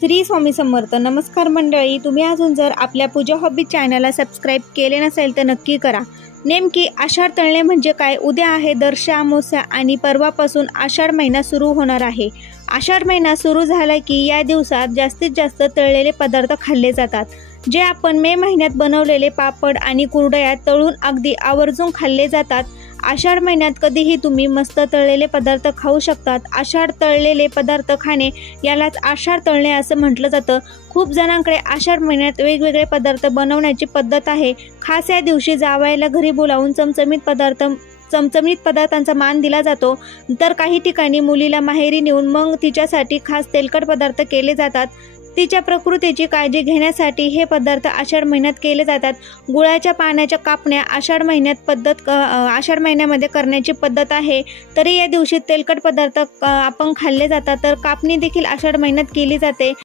श्री स्वामी समर्थ. नमस्कार मंडळी, तुम्ही अजून जर आपल्या पूजा हॉबी चॅनलला सबस्क्राईब केले नसेल तर नक्की करा. नेमकी आषाढ तळणे म्हणजे काय? उद्या आहे दर्श अमावस्या आणि परवापासून आषाढ महिना सुरू होणार आहे. आषाढ महिना सुरू झाला की या दिवसात जास्तीत जास्त तळलेले पदार्थ खाल्ले जातात. जे आपण मे महिन्यात बनवलेले पापड आणि कुरडया तळून अगदी आवर्जून खाल्ले जातात. आषाढ महिन्यात कधीही तुम्ही मस्त तळलेले पदार्थ खाऊ शकतात. आषाढ तळलेले पदार्थ खाणे यालाच आषाढ तळणे असं म्हटलं जातं. खूप जणांकडे आषाढ महिन्यात वेगवेगळे पदार्थ बनवण्याची पद्धत आहे. खास या दिवशी जावयाला घरी बोलावून चमचमीत पदार्थांचा मान दिला जातो. तर काही ठिकाणी मुलीला माहेरी नेऊन मग तिच्यासाठी खास तेलकट पदार्थ केले जातात. तिच्या प्रकृतीची काळजी घेण्यासाठी हे पदार्थ आषाढ महिन्यात केले जातात. गुळाच्या पाण्याच्या कापण्या आषाढ महिन्यामध्ये करण्याची पद्धत आहे. तरी या दिवशी तेलकट पदार्थ आपण खाल्ले जातात. तर कापणी देखील आषाढ महिन्यात केली जाते.